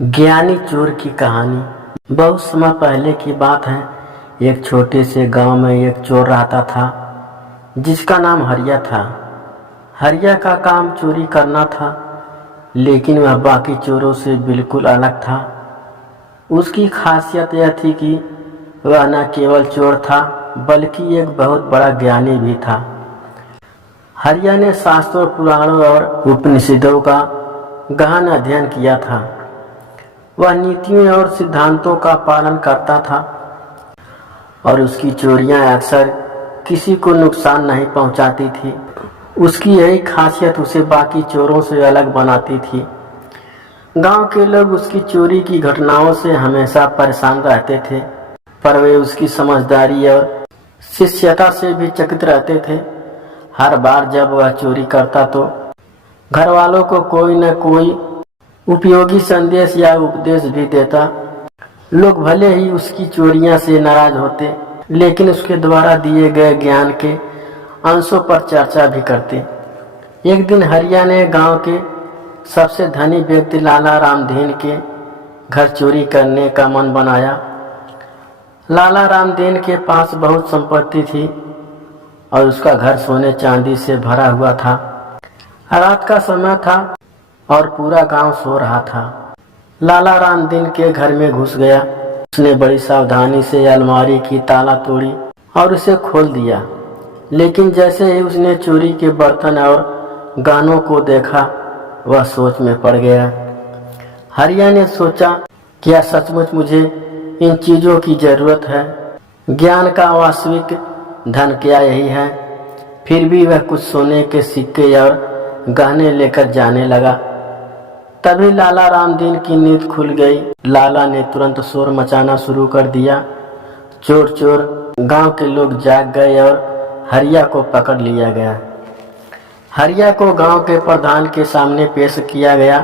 ज्ञानी चोर की कहानी। बहुत समय पहले की बात है। एक छोटे से गांव में एक चोर रहता था जिसका नाम हरिया था। हरिया का काम चोरी करना था, लेकिन वह बाकी चोरों से बिल्कुल अलग था। उसकी खासियत यह थी कि वह न केवल चोर था बल्कि एक बहुत बड़ा ज्ञानी भी था। हरिया ने शास्त्रों, पुराणों और उपनिषदों का गहन अध्ययन किया था। वह नीतियों और सिद्धांतों का पालन करता था और उसकी चोरियां अक्सर किसी को नुकसान नहीं पहुंचाती थी। उसकी यही खासियत उसे बाकी चोरों से अलग बनाती थी। गांव के लोग उसकी चोरी की घटनाओं से हमेशा परेशान रहते थे, पर वे उसकी समझदारी और शिष्यता से भी चकित रहते थे। हर बार जब वह चोरी करता तो घर वालों को कोई न कोई उपयोगी संदेश या उपदेश भी देता। लोग भले ही उसकी चोरियां से नाराज होते, लेकिन उसके द्वारा दिए गए ज्ञान के अंशों पर चर्चा भी करते। एक दिन हरिया ने गांव के सबसे धनी व्यक्ति लाला रामदीन के घर चोरी करने का मन बनाया। लाला रामदीन के पास बहुत संपत्ति थी और उसका घर सोने चांदी से भरा हुआ था। रात का समय था और पूरा गांव सो रहा था। लाला रामदीन के घर में घुस गया। उसने बड़ी सावधानी से अलमारी की ताला तोड़ी और उसे खोल दिया, लेकिन जैसे ही उसने चोरी के बर्तन और गहनों को देखा, वह सोच में पड़ गया। हरिया ने सोचा, क्या सचमुच मुझे इन चीजों की जरूरत है? ज्ञान का वास्तविक धन क्या यही है? फिर भी वह कुछ सोने के सिक्के और गहने लेकर जाने लगा। तभी लाला रामदीन की नींद खुल गई। लाला ने तुरंत शोर मचाना शुरू कर दिया। चोर चोर! गांव के लोग जाग गए और हरिया को पकड़ लिया गया। हरिया को गांव के प्रधान के सामने पेश किया गया।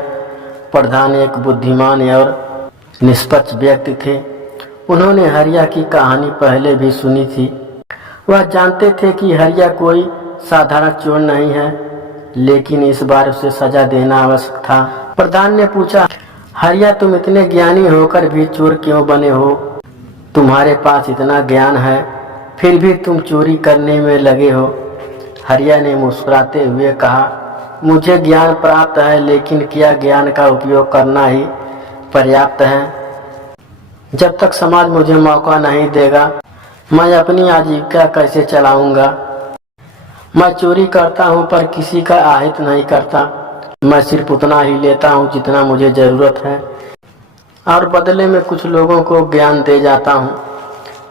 प्रधान एक बुद्धिमान और निष्पक्ष व्यक्ति थे। उन्होंने हरिया की कहानी पहले भी सुनी थी। वह जानते थे कि हरिया कोई साधारण चोर नहीं है, लेकिन इस बार उसे सजा देना आवश्यक था। प्रधान ने पूछा, हरिया, तुम इतने ज्ञानी होकर भी चोर क्यों बने हो? तुम्हारे पास इतना ज्ञान है, फिर भी तुम चोरी करने में लगे हो। हरिया ने मुस्कुराते हुए कहा, मुझे ज्ञान प्राप्त है, लेकिन क्या ज्ञान का उपयोग करना ही पर्याप्त है? जब तक समाज मुझे मौका नहीं देगा, मैं अपनी आजीविका कैसे चलाऊंगा? मैं चोरी करता हूं पर किसी का आहित नहीं करता। मैं सिर्फ उतना ही लेता हूं जितना मुझे जरूरत है और बदले में कुछ लोगों को ज्ञान दे जाता हूं।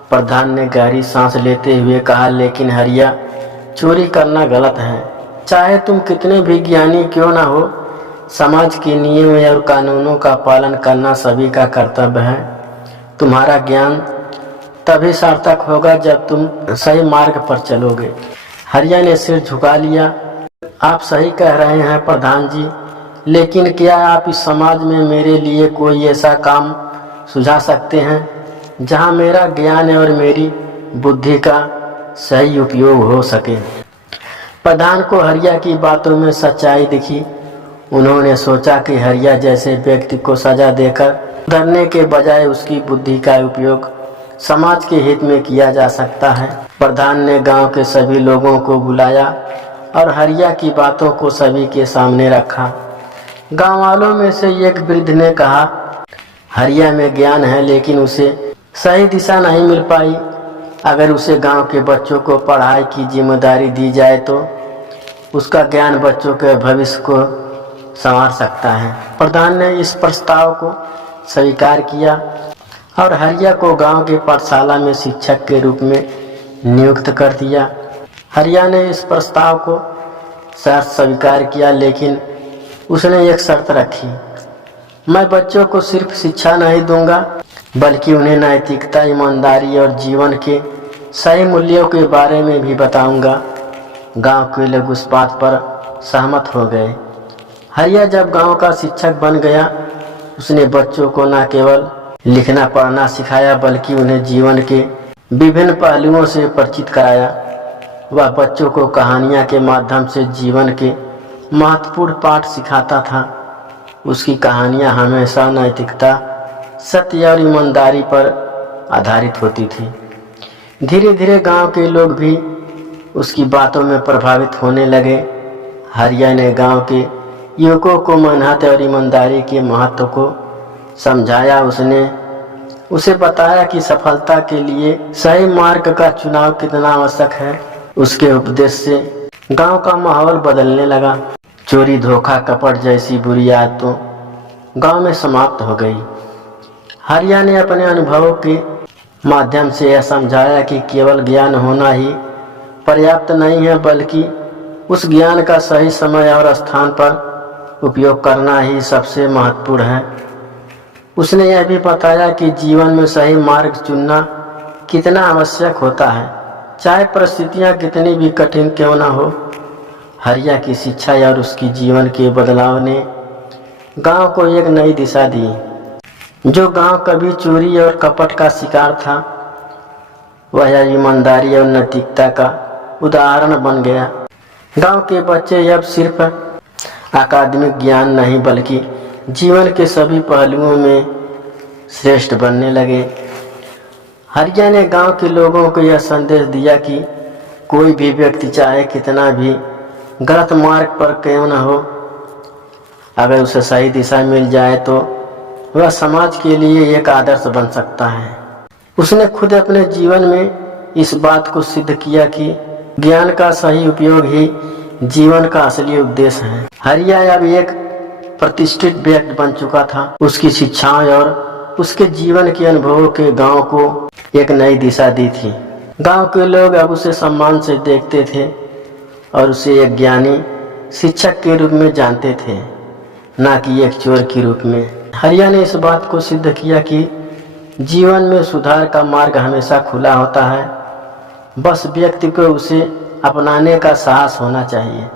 प्रधान ने गहरी सांस लेते हुए कहा, लेकिन हरिया, चोरी करना गलत है। चाहे तुम कितने भी ज्ञानी क्यों ना हो, समाज के नियम और कानूनों का पालन करना सभी का कर्तव्य है। तुम्हारा ज्ञान तभी सार्थक होगा जब तुम सही मार्ग पर चलोगे। हरिया ने सिर झुका लिया। आप सही कह रहे हैं प्रधान जी, लेकिन क्या आप इस समाज में मेरे लिए कोई ऐसा काम सुझा सकते हैं जहां मेरा ज्ञान और मेरी बुद्धि का सही उपयोग हो सके? प्रधान को हरिया की बातों में सच्चाई दिखी। उन्होंने सोचा कि हरिया जैसे व्यक्ति को सजा देकर डरने के बजाय उसकी बुद्धि का उपयोग समाज के हित में किया जा सकता है। प्रधान ने गांव के सभी लोगों को बुलाया और हरिया की बातों को सभी के सामने रखा। गांव वालों में से एक वृद्ध ने कहा, हरिया में ज्ञान है, लेकिन उसे सही दिशा नहीं मिल पाई। अगर उसे गांव के बच्चों को पढ़ाई की जिम्मेदारी दी जाए तो उसका ज्ञान बच्चों के भविष्य को संवार सकता है। प्रधान ने इस प्रस्ताव को स्वीकार किया और हरिया को गांव के पाठशाला में शिक्षक के रूप में नियुक्त कर दिया। हरिया ने इस प्रस्ताव को शर्त स्वीकार किया, लेकिन उसने एक शर्त रखी, मैं बच्चों को सिर्फ शिक्षा नहीं दूंगा, बल्कि उन्हें नैतिकता, ईमानदारी और जीवन के सही मूल्यों के बारे में भी बताऊंगा। गांव के लोग उस बात पर सहमत हो गए। हरिया जब गांव का शिक्षक बन गया, उसने बच्चों को न केवल लिखना पढ़ना सिखाया, बल्कि उन्हें जीवन के विभिन्न पहलुओं से परिचित कराया। वह बच्चों को कहानियां के माध्यम से जीवन के महत्वपूर्ण पाठ सिखाता था। उसकी कहानियाँ हमेशा नैतिकता, सत्य और ईमानदारी पर आधारित होती थी। धीरे धीरे गांव के लोग भी उसकी बातों में प्रभावित होने लगे। हरिया ने गांव के युवकों को मेहनत और ईमानदारी के महत्व को समझाया। उसने उसे बताया कि सफलता के लिए सही मार्ग का चुनाव कितना आवश्यक है। उसके उपदेश से गांव का माहौल बदलने लगा। चोरी, धोखा, कपट जैसी बुरी आदतों गांव में समाप्त हो गई। हरिया ने अपने अनुभवों के माध्यम से यह समझाया कि केवल ज्ञान होना ही पर्याप्त नहीं है, बल्कि उस ज्ञान का सही समय और स्थान पर उपयोग करना ही सबसे महत्वपूर्ण है। उसने यह भी बताया कि जीवन में सही मार्ग चुनना कितना आवश्यक होता है, चाहे परिस्थितियां कितनी भी कठिन क्यों न हो। हरिया की शिक्षा और उसकी जीवन के बदलाव ने गांव को एक नई दिशा दी। जो गांव कभी चोरी और कपट का शिकार था, वह ईमानदारी और नैतिकता का उदाहरण बन गया। गांव के बच्चे अब सिर्फ अकादमिक ज्ञान नहीं, बल्कि जीवन के सभी पहलुओं में श्रेष्ठ बनने लगे। हरिया ने गांव के लोगों को यह संदेश दिया कि कोई भी व्यक्ति चाहे कितना भी गलत मार्ग पर क्यों न हो, अगर उसे सही दिशा मिल जाए तो वह समाज के लिए एक आदर्श बन सकता है। उसने खुद अपने जीवन में इस बात को सिद्ध किया कि ज्ञान का सही उपयोग ही जीवन का असली उद्देश्य है। हरिया अब एक प्रतिष्ठित व्यक्ति बन चुका था। उसकी शिक्षाएं और उसके जीवन के अनुभवों के गांव को एक नई दिशा दी थी। गांव के लोग अब उसे सम्मान से देखते थे और उसे एक ज्ञानी शिक्षक के रूप में जानते थे, ना कि एक चोर के रूप में। हरिया ने इस बात को सिद्ध किया कि जीवन में सुधार का मार्ग हमेशा खुला होता है, बस व्यक्ति को उसे अपनाने का साहस होना चाहिए।